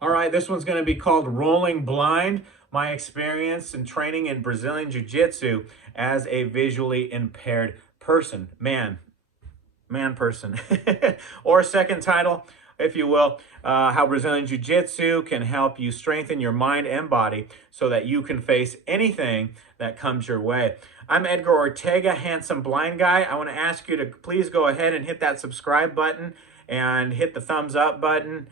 All right, this one's going to be called Rolling Blind, my experience and training in Brazilian Jiu-Jitsu as a visually impaired person. Man person. Or second title, if you will, how Brazilian Jiu-Jitsu can help you strengthen your mind and body so that you can face anything that comes your way. I'm Edgar Ortega, handsome blind guy. I want to ask you to please go ahead and hit that subscribe button and hit the thumbs up button.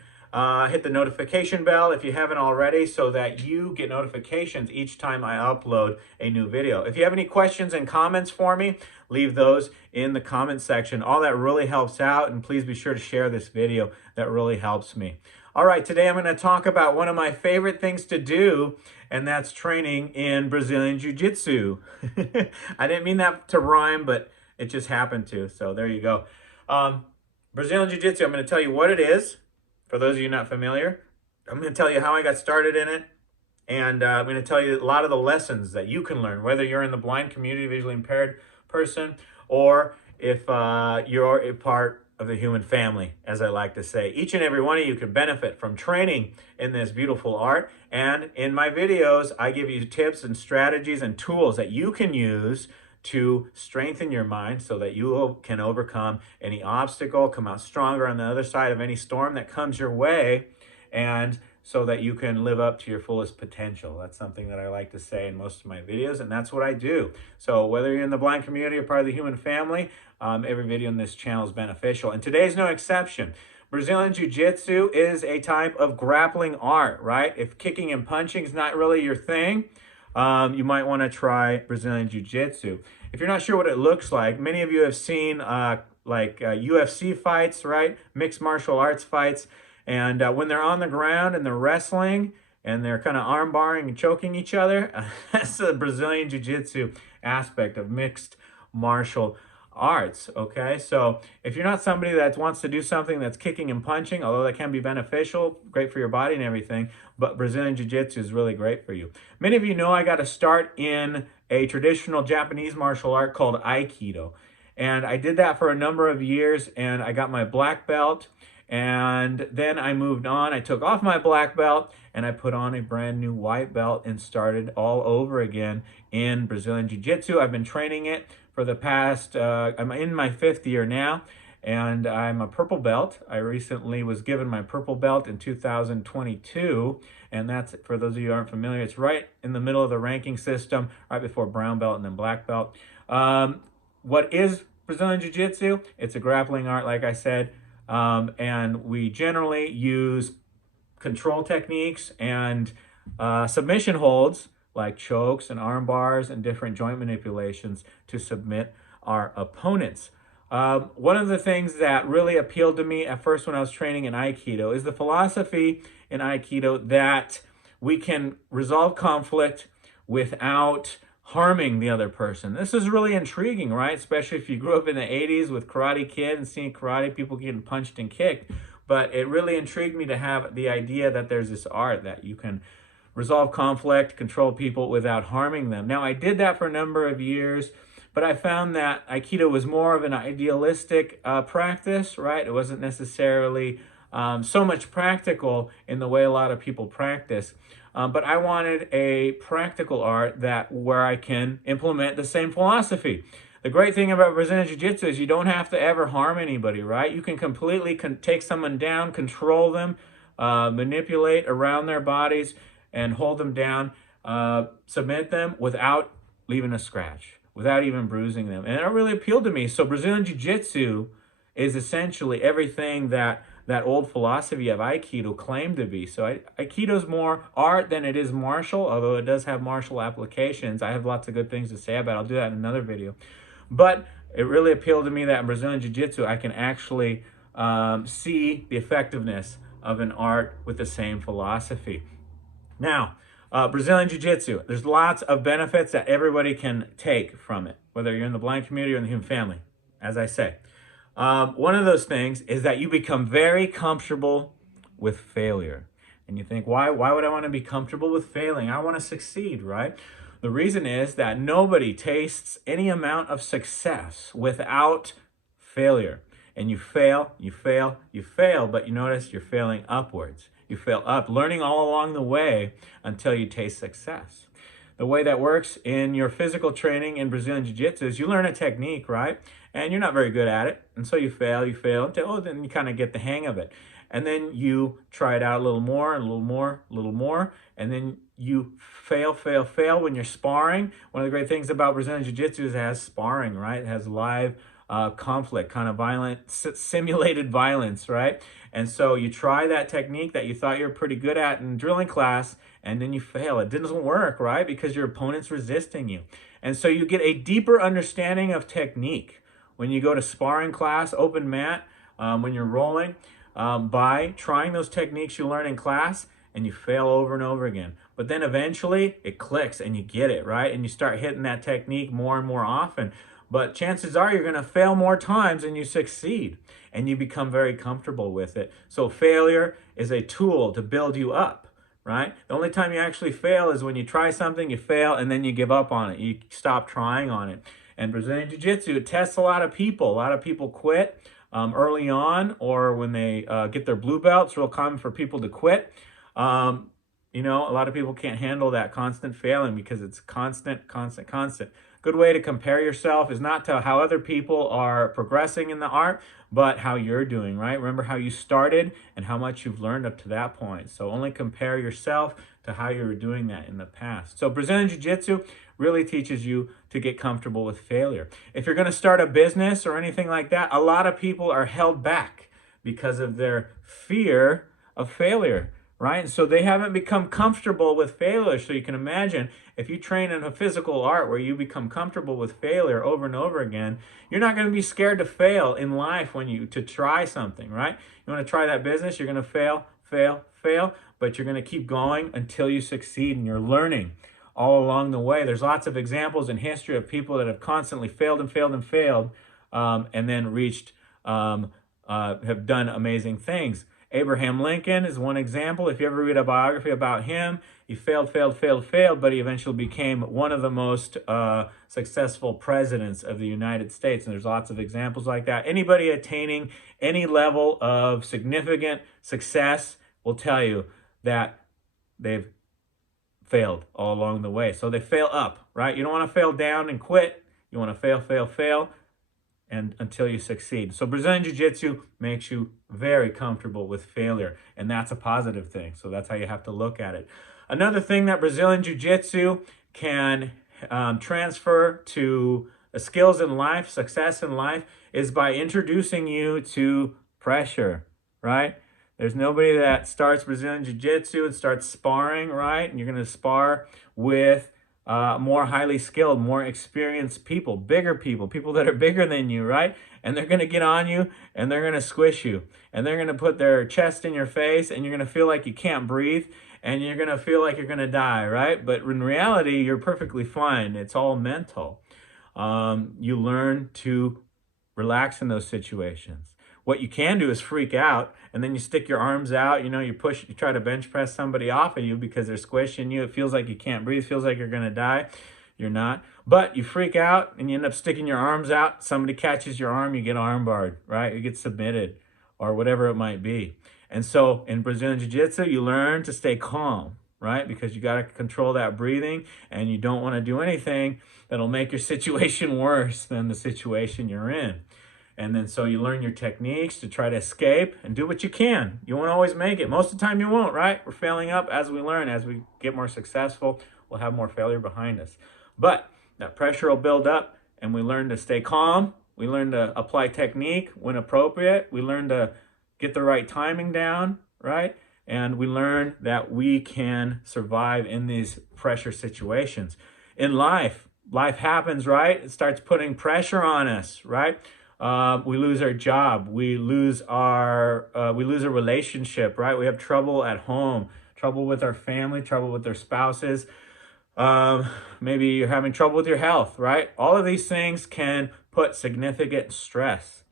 Hit the notification bell if you haven't already so that you get notifications each time I upload a new video. If you have any questions and comments for me, leave those in the comment section. All that really helps out, and please be sure to share this video. That really helps me. All right, today I'm going to talk about one of my favorite things to do, and that's training in Brazilian Jiu-Jitsu. I didn't mean that to rhyme, but it just happened to, so there you go. Brazilian Jiu-Jitsu, I'm going to tell you what it is. For those of you not familiar, I'm going to tell you how I got started in it, and I'm going to tell you a lot of the lessons that you can learn, whether you're in the blind community, visually impaired person, or if you're a part of the human family, as I like to say. Each and every one of you can benefit from training in this beautiful art, and in my videos, I give you tips and strategies and tools that you can use to strengthen your mind so that you can overcome any obstacle, come out stronger on the other side of any storm that comes your way, and so that you can live up to your fullest potential. That's something that I like to say in most of my videos, and that's what I do. So whether you're in the blind community or part of the human family, every video on this channel is beneficial. And today's no exception. Brazilian Jiu-Jitsu is a type of grappling art, right? If kicking and punching is not really your thing, you might want to try Brazilian Jiu-Jitsu. If you're not sure what it looks like, many of you have seen UFC fights, right? Mixed martial arts fights. And when they're on the ground and they're wrestling and they're kind of arm barring and choking each other, that's the Brazilian Jiu-Jitsu aspect of mixed martial arts, okay? So if you're not somebody that wants to do something that's kicking and punching, although that can be beneficial, great for your body and everything, but Brazilian Jiu-Jitsu is really great for you. Many of you know I got to start in a traditional Japanese martial art called Aikido. And I did that for a number of years, and I got my black belt. And then I moved on. I took off my black belt and I put on a brand new white belt and started all over again in Brazilian Jiu-Jitsu. I've been training it for the past, I'm in my 5th year now, and I'm a purple belt. I recently was given my purple belt in 2022, and that's, for those of you who aren't familiar, it's right in the middle of the ranking system, right before brown belt and then black belt. What is Brazilian Jiu-Jitsu? It's a grappling art, like I said. And we generally use control techniques and submission holds like chokes and arm bars and different joint manipulations to submit our opponents. One of the things that really appealed to me at first when I was training in Aikido is the philosophy in Aikido that we can resolve conflict without harming the other person. This is really intriguing, right? Especially if you grew up in the 80s with Karate Kid and seeing karate people getting punched and kicked. But it really intrigued me to have the idea that there's this art that you can resolve conflict, control people without harming them. Now, I did that for a number of years, but I found that Aikido was more of an idealistic practice, right? It wasn't necessarily so much practical in the way a lot of people practice. But I wanted a practical art where I can implement the same philosophy. The great thing about Brazilian Jiu-Jitsu is you don't have to ever harm anybody, right? You can completely take someone down, control them, manipulate around their bodies, and hold them down, submit them without leaving a scratch, without even bruising them. And it really appealed to me. So Brazilian Jiu-Jitsu is essentially everything that old philosophy of Aikido claimed to be. So Aikido is more art than it is martial, although it does have martial applications. I have lots of good things to say about it. I'll do that in another video. But it really appealed to me that in Brazilian Jiu-Jitsu, I can actually see the effectiveness of an art with the same philosophy. Now, Brazilian Jiu-Jitsu, there's lots of benefits that everybody can take from it, whether you're in the blind community or in the human family, as I say. One of those things is that you become very comfortable with failure. And you think, why would I want to be comfortable with failing? I want to succeed, right? The reason is that nobody tastes any amount of success without failure. And you fail, but you notice you're failing upwards. you fail up, learning all along the way until you taste success. The way that works in your physical training in Brazilian Jiu-Jitsu is you learn a technique, right? And you're not very good at it. And so you fail, until then you kind of get the hang of it. And then you try it out a little more, a little more, a little more. And then you fail when you're sparring. One of the great things about Brazilian Jiu-Jitsu is it has sparring, right? It has live conflict, kind of violent, simulated violence, right? And so you try that technique that you thought you were pretty good at in drilling class, and then you fail. It doesn't work, right? Because your opponent's resisting you. And so you get a deeper understanding of technique when you go to sparring class, open mat, when you're rolling, by trying those techniques you learn in class, and you fail over and over again. But then eventually it clicks and you get it, right? And you start hitting that technique more and more often. But chances are you're going to fail more times and you succeed, and you become very comfortable with it. So failure is a tool to build you up, right? The only time you actually fail is when you try something, you fail, and then you give up on it. You stop trying on it. And Brazilian Jiu-Jitsu, it tests a lot of people. A lot of people quit early on, or when they get their blue belts. It's real common for people to quit. You know, a lot of people can't handle that constant failing because it's constant. Good way to compare yourself is not to how other people are progressing in the art, but how you're doing, right? Remember how you started and how much you've learned up to that point. So only compare yourself to how you were doing that in the past. So Brazilian Jiu-Jitsu really teaches you to get comfortable with failure. If you're going to start a business or anything like that, a lot of people are held back because of their fear of failure, right? And so they haven't become comfortable with failure. So you can imagine if you train in a physical art where you become comfortable with failure over and over again, you're not going to be scared to fail in life to try something, right? You want to try that business, you're going to fail, but you're going to keep going until you succeed, and you're learning all along the way. There's lots of examples in history of people that have constantly failed, and then reached, have done amazing things. Abraham Lincoln is one example. If you ever read a biography about him, he failed, but he eventually became one of the most successful presidents of the United States. And there's lots of examples like that. Anybody attaining any level of significant success will tell you that they've failed all along the way. So they fail up, right? You don't want to fail down and quit. You want to fail, and until you succeed. So Brazilian Jiu-Jitsu makes you very comfortable with failure, and that's a positive thing. So that's how you have to look at it. Another thing that Brazilian Jiu-Jitsu can transfer to skills in life, success in life, is by introducing you to pressure, right? There's nobody that starts Brazilian Jiu-Jitsu and starts sparring, right? And you're going to spar with more highly skilled, more experienced people, bigger people that are bigger than you, right? And they're going to get on you and they're going to squish you. And they're going to put their chest in your face, and you're going to feel like you can't breathe, and you're going to feel like you're going to die, right? But in reality, you're perfectly fine. It's all mental. You learn to relax in those situations. What you can do is freak out, and then you stick your arms out, you try to bench press somebody off of you because they're squishing you. It feels like you can't breathe, feels like you're going to die. You're not. But you freak out and you end up sticking your arms out. Somebody catches your arm, you get arm barred, right? You get submitted or whatever it might be. And so in Brazilian Jiu-Jitsu, you learn to stay calm, right? Because you got to control that breathing, and you don't want to do anything that'll make your situation worse than the situation you're in. And then so you learn your techniques to try to escape and do what you can. You won't always make it. Most of the time you won't, right? We're failing up as we learn. As we get more successful, we'll have more failure behind us. But that pressure will build up, and we learn to stay calm. We learn to apply technique when appropriate. We learn to get the right timing down, right? And we learn that we can survive in these pressure situations. In life happens, right? It starts putting pressure on us, right? We lose our job. We lose a relationship, right? We have trouble at home, trouble with our family, trouble with our spouses. Maybe you're having trouble with your health, right? All of these things can put significant stress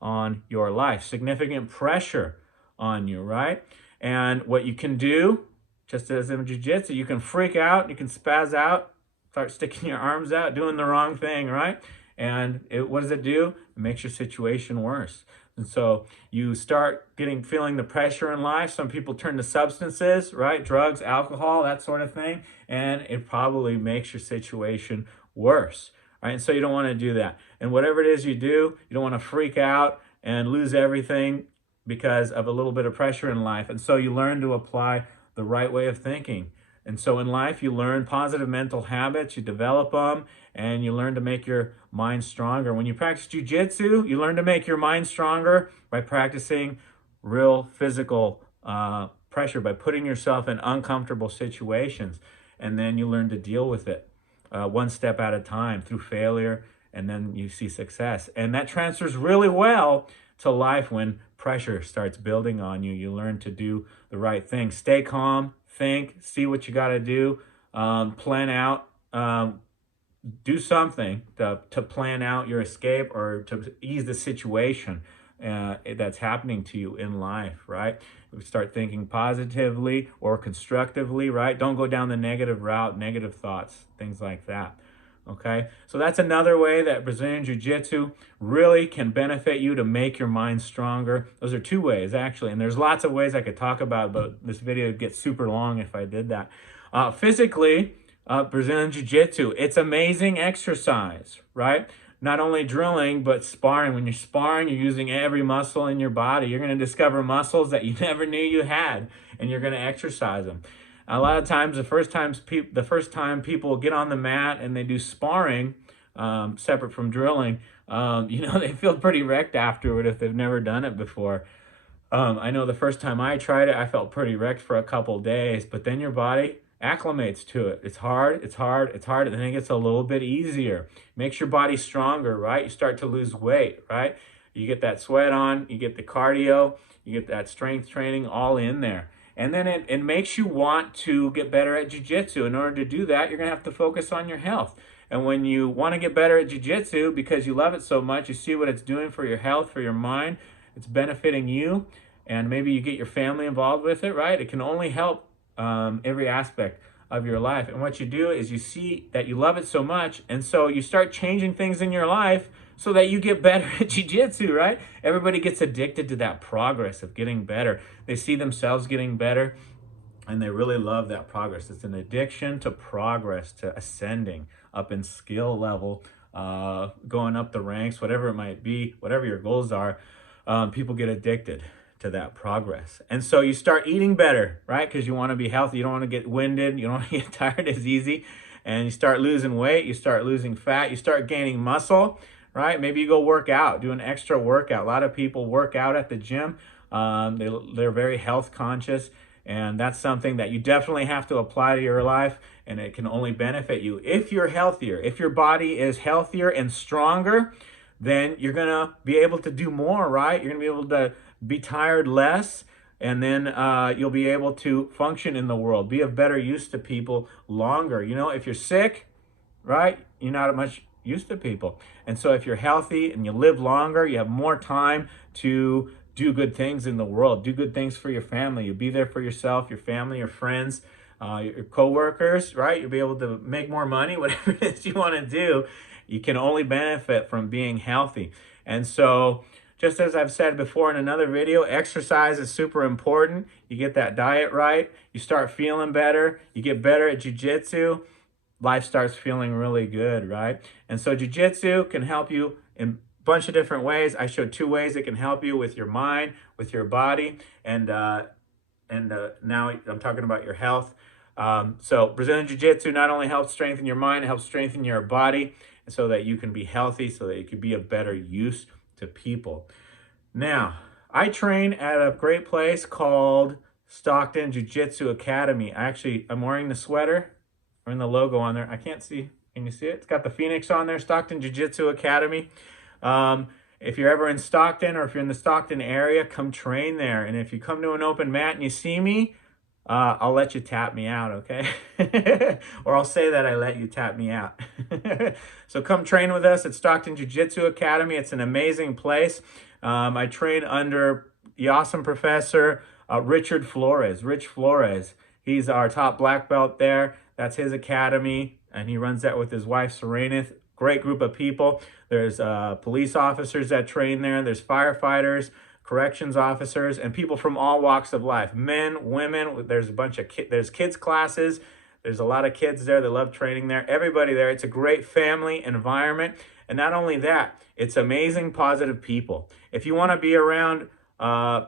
on your life, significant pressure on you, right? And what you can do, just as in Jiu-Jitsu, you can freak out, you can spaz out, start sticking your arms out, doing the wrong thing, right? And what does it do? It makes your situation worse. And so you start feeling the pressure in life. Some people turn to substances, right? Drugs, alcohol, that sort of thing. And it probably makes your situation worse, right? And so you don't want to do that. And whatever it is you do, you don't want to freak out and lose everything because of a little bit of pressure in life. And so you learn to apply the right way of thinking. And so in life, you learn positive mental habits, you develop them, and you learn to make your mind stronger. When you practice jujitsu, you learn to make your mind stronger by practicing real physical pressure, by putting yourself in uncomfortable situations. And then you learn to deal with it one step at a time through failure, and then you see success. And that transfers really well to life when pressure starts building on you. You learn to do the right thing. Stay calm, think, see what you got to do, plan out, do something to plan out your escape or to ease the situation that's happening to you in life, right? Start thinking positively or constructively, right? Don't go down the negative route, negative thoughts, things like that. Okay, so that's another way that Brazilian Jiu-Jitsu really can benefit you to make your mind stronger. Those are two ways, actually, and there's lots of ways I could talk about, but this video would get super long if I did that. Physically, Brazilian Jiu-Jitsu, it's amazing exercise, right? Not only drilling, but sparring. When you're sparring, you're using every muscle in your body. You're going to discover muscles that you never knew you had, and you're going to exercise them. A lot of times, the first time people get on the mat and they do sparring, separate from drilling, they feel pretty wrecked afterward if they've never done it before. I know the first time I tried it, I felt pretty wrecked for a couple days, but then your body acclimates to it. It's hard, and then it gets a little bit easier. Makes your body stronger, right? You start to lose weight, right? You get that sweat on, you get the cardio, you get that strength training all in there. And then it makes you want to get better at jiu-jitsu. In order to do that, you're going to have to focus on your health. And when you want to get better at jiu-jitsu because you love it so much, you see what it's doing for your health, for your mind, it's benefiting you, and maybe you get your family involved with it, right? It can only help every aspect of your life. And what you do is you see that you love it so much, and so you start changing things in your life so that you get better at jiu-jitsu, right? Everybody gets addicted to that progress of getting better. They see themselves getting better, and they really love that progress. It's an addiction to progress, to ascending up in skill level, going up the ranks, whatever it might be, whatever your goals are. People get addicted to that progress. And so you start eating better, right? Because you want to be healthy. You don't want to get winded. You don't want to get tired as easy. And you start losing weight. You start losing fat. You start gaining muscle, right? Maybe you go work out, do an extra workout. A lot of people work out at the gym. They're very health conscious. And that's something that you definitely have to apply to your life. And it can only benefit you if you're healthier. If your body is healthier and stronger, then you're going to be able to do more, right? You're going to be able to be tired less, and then you'll be able to function in the world, be of better use to people longer. If you're sick, right, you're not much use to people. And so if you're healthy and you live longer, you have more time to do good things in the world, do good things for your family. You'll be there for yourself, your family, your friends, your coworkers, right? You'll be able to make more money, whatever it is you want to do. You can only benefit from being healthy. And so, just as I've said before in another video, exercise is super important. You get that diet right, you start feeling better, you get better at jiu-jitsu, life starts feeling really good, right? And so jiu-jitsu can help you in a bunch of different ways. I showed 2 ways it can help you with your mind, with your body, and now I'm talking about your health. So Brazilian Jiu-Jitsu not only helps strengthen your mind, it helps strengthen your body so that you can be healthy, so that you can be of better use to people. Now, I train at a great place called Stockton Jiu-Jitsu Academy. I'm wearing the sweater, or the logo on there. I can't see. Can you see it? It's got the Phoenix on there, Stockton Jiu-Jitsu Academy. If you're ever in Stockton, or if you're in the Stockton area, come train there. And if you come to an open mat and you see me, I'll let you tap me out, okay? Or I'll say that I let you tap me out. So come train with us at Stockton Jiu-Jitsu Academy. It's an amazing place. I train under the awesome professor, Richard Flores. Rich Flores. He's our top black belt there. That's his academy, and he runs that with his wife, Serena. great group of people. There's police officers that train there. There's firefighters, corrections officers, and people from all walks of life. Men, women, there's a bunch of there's kids classes. There's a lot of kids there that love training there. Everybody there. It's a great family environment. And not only that, it's amazing, positive people. If you want to be around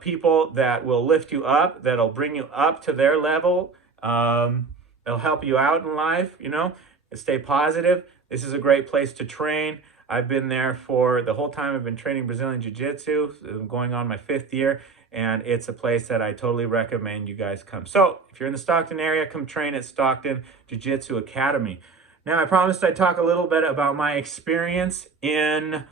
people that will lift you up, that'll bring you up to their level, they'll help you out in life, you know, stay positive. This is a great place to train. I've been there for the whole time I've been training Brazilian Jiu-Jitsu. I'm going on my 5th year, and it's a place that I totally recommend you guys come. So if you're in the Stockton area, come train at Stockton Jiu-Jitsu Academy. Now, I promised I'd talk a little bit about my experience in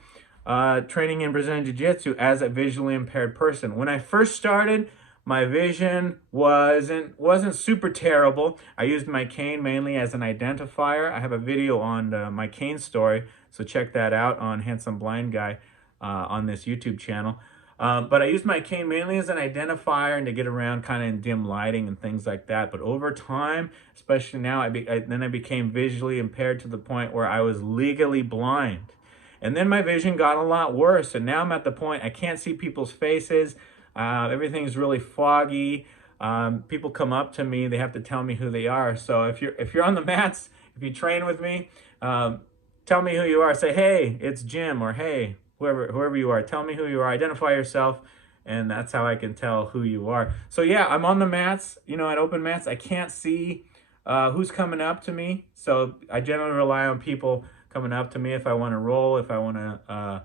training in Brazilian Jiu-Jitsu as a visually impaired person. When I first started, my vision wasn't super terrible. I used my cane mainly as an identifier. I have a video on my cane story, so check that out on Handsome Blind Guy on this YouTube channel. But I used my cane mainly as an identifier and to get around kind of in dim lighting and things like that. But over time, especially now, then I became visually impaired to the point where I was legally blind. And then my vision got a lot worse. And now I'm at the point I can't see people's faces. Everything's really foggy. People come up to me, they have to tell me who they are. So if you're on the mats, if you train with me, tell me who you are. Say, hey, it's Jim, or hey, whoever you are. Tell me who you are. Identify yourself, and that's how I can tell who you are. So yeah, I'm on the mats, you know, at open mats. I can't see who's coming up to me. So I generally rely on people coming up to me if I want to roll, if I want to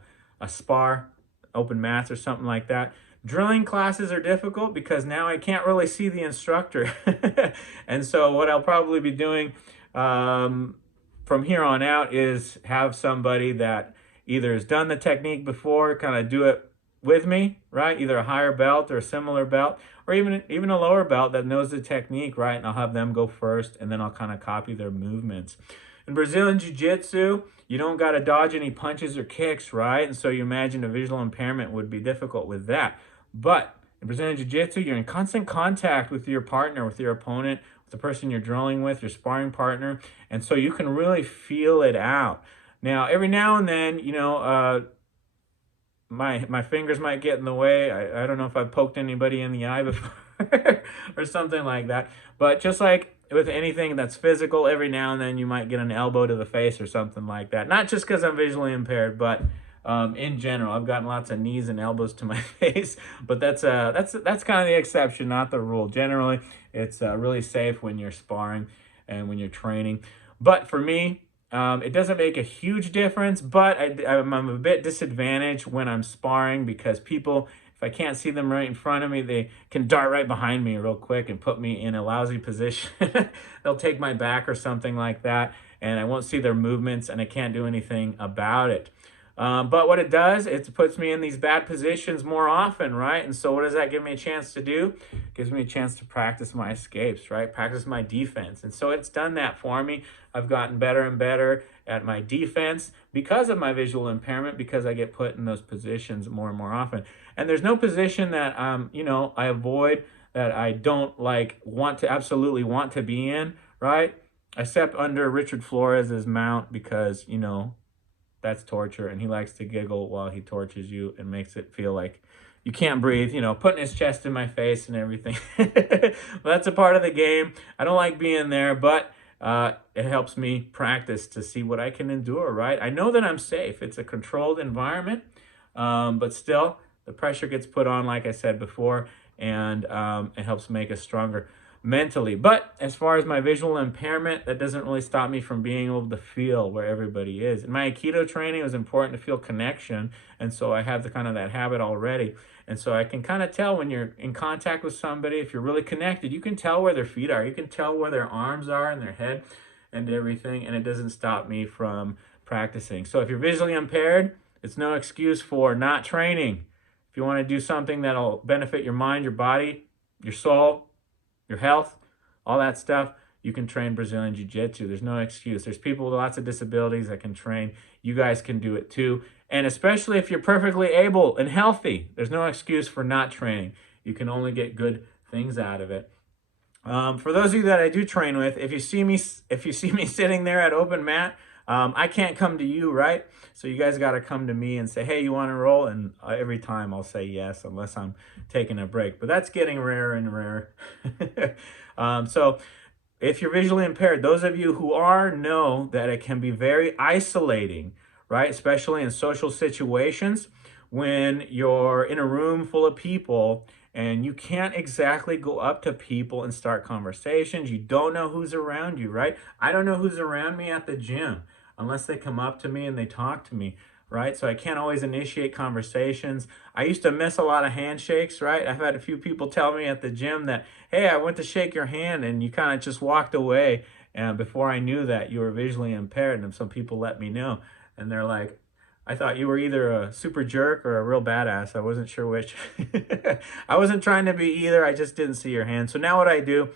spar, open mats or something like that. Drilling classes are difficult because now I can't really see the instructor. And so what I'll probably be doing from here on out is have somebody that either has done the technique before, kind of do it with me, right? Either a higher belt or a similar belt, or even a lower belt that knows the technique, right? And I'll have them go first, and then I'll kind of copy their movements. In Brazilian Jiu-Jitsu, you don't got to dodge any punches or kicks, right? And so you imagine a visual impairment would be difficult with that. But in Brazilian Jiu-Jitsu, you're in constant contact with your partner, with your opponent, with the person you're drilling with, your sparring partner. And so you can really feel it out. Now, every now and then, you know, my fingers might get in the way. I don't know if I've poked anybody in the eye before or something like that. But just like with anything that's physical, every now and then you might get an elbow to the face or something like that. Not just because I'm visually impaired, but in general, I've gotten lots of knees and elbows to my face. But that's kind of the exception, not the rule. Generally, it's really safe when you're sparring and when you're training. But for me, it doesn't make a huge difference, but I'm a bit disadvantaged when I'm sparring because people, if I can't see them right in front of me, they can dart right behind me real quick and put me in a lousy position. They'll take my back or something like that, and I won't see their movements, and I can't do anything about it. But what it does, it puts me in these bad positions more often, right? And so what does that give me a chance to do? It gives me a chance to practice my escapes, right? Practice my defense. And so it's done that for me. I've gotten better and better at my defense because of my visual impairment, because I get put in those positions more and more often. And there's no position that, you know, I avoid, that I don't absolutely want to be in, right? I step under Richard Flores' mount because, you know, that's torture, and he likes to giggle while he tortures you and makes it feel like you can't breathe, you know, putting his chest in my face and everything. That's a part of the game. I don't like being there, but it helps me practice to see what I can endure, right? I know that I'm safe. It's a controlled environment, but still, the pressure gets put on, like I said before, and it helps make us stronger mentally. But as far as my visual impairment, that doesn't really stop me from being able to feel where everybody is. In my Aikido training, it was important to feel connection, and so I have that habit already. And so I can kind of tell when you're in contact with somebody, if you're really connected, you can tell where their feet are, you can tell where their arms are and their head and everything, and it doesn't stop me from practicing. So if you're visually impaired, it's no excuse for not training. If you want to do something that'll benefit your mind, your body, your soul, your health, all that stuff, you can train Brazilian Jiu-Jitsu. There's no excuse. There's people with lots of disabilities that can train. You guys can do it too. And especially if you're perfectly able and healthy, there's no excuse for not training. You can only get good things out of it. For those of you that I do train with, if you see me sitting there at open mat, I can't come to you, right? So you guys got to come to me and say, hey, you want to roll? And every time I'll say yes, unless I'm taking a break. But that's getting rarer and rarer. So if you're visually impaired, those of you who are know that it can be very isolating, right? Especially in social situations when you're in a room full of people and you can't exactly go up to people and start conversations. You don't know who's around you, right? I don't know who's around me at the gym unless they come up to me and they talk to me, right? So I can't always initiate conversations. I used to miss a lot of handshakes, right? I've had a few people tell me at the gym that, hey, I went to shake your hand and you kind of just walked away. And before I knew that, you were visually impaired. And some people let me know. And they're like, I thought you were either a super jerk or a real badass. I wasn't sure which. I wasn't trying to be either. I just didn't see your hand. So now what I do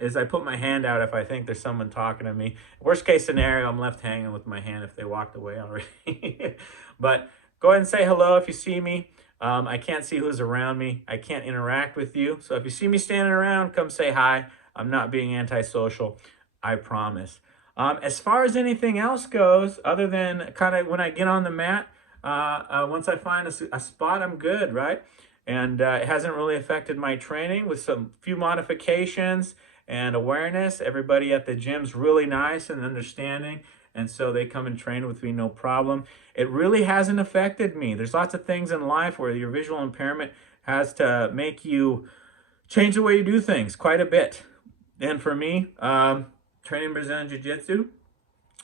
is I put my hand out if I think there's someone talking to me. Worst case scenario, I'm left hanging with my hand if they walked away already. But go ahead and say hello if you see me. I can't see who's around me. I can't interact with you. So if you see me standing around, come say hi. I'm not being antisocial. I promise. As far as anything else goes, other than kind of when I get on the mat, once I find a spot, I'm good, right? And it hasn't really affected my training with some few modifications and awareness. Everybody at the gym's really nice and understanding. And so they come and train with me, no problem. It really hasn't affected me. There's lots of things in life where your visual impairment has to make you change the way you do things quite a bit. And for me, training Brazilian Jiu-Jitsu,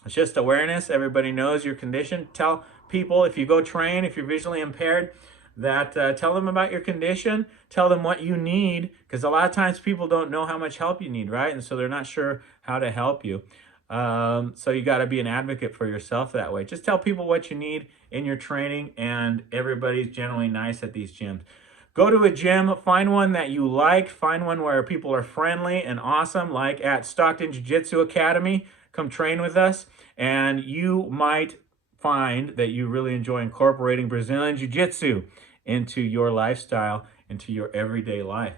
it's just awareness. Everybody knows your condition. Tell people if you go train, if you're visually impaired, that tell them about your condition. Tell them what you need, because a lot of times people don't know how much help you need, right? And so they're not sure how to help you. So you got to be an advocate for yourself that way. Just tell people what you need in your training, and everybody's generally nice at these gyms. Go to a gym, find one that you like, find one where people are friendly and awesome, like at Stockton Jiu-Jitsu Academy. Come train with us, and you might find that you really enjoy incorporating Brazilian Jiu-Jitsu into your lifestyle, into your everyday life.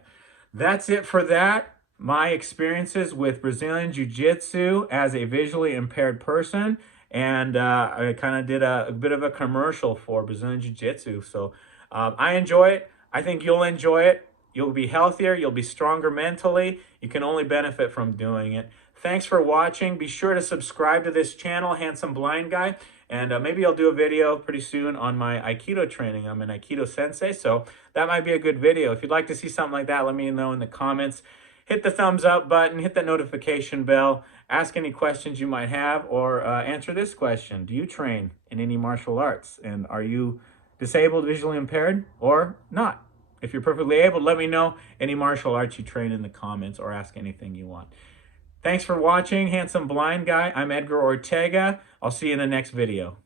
That's it for that. My experiences with Brazilian Jiu-Jitsu as a visually impaired person, and I kind of did a bit of a commercial for Brazilian Jiu-Jitsu. So I enjoy it. I think you'll enjoy it. You'll be healthier. You'll be stronger mentally. You can only benefit from doing it. Thanks for watching. Be sure to subscribe to this channel, Handsome Blind Guy. And maybe I'll do a video pretty soon on my Aikido training. I'm an Aikido sensei, so that might be a good video. If you'd like to see something like that, let me know in the comments. Hit the thumbs up button, hit that notification bell, ask any questions you might have, or answer this question. Do you train in any martial arts? And are you disabled, visually impaired, or not? If you're perfectly able, let me know any martial arts you train in the comments, or ask anything you want. Thanks for watching, Handsome Blind Guy. I'm Edgar Ortega. I'll see you in the next video.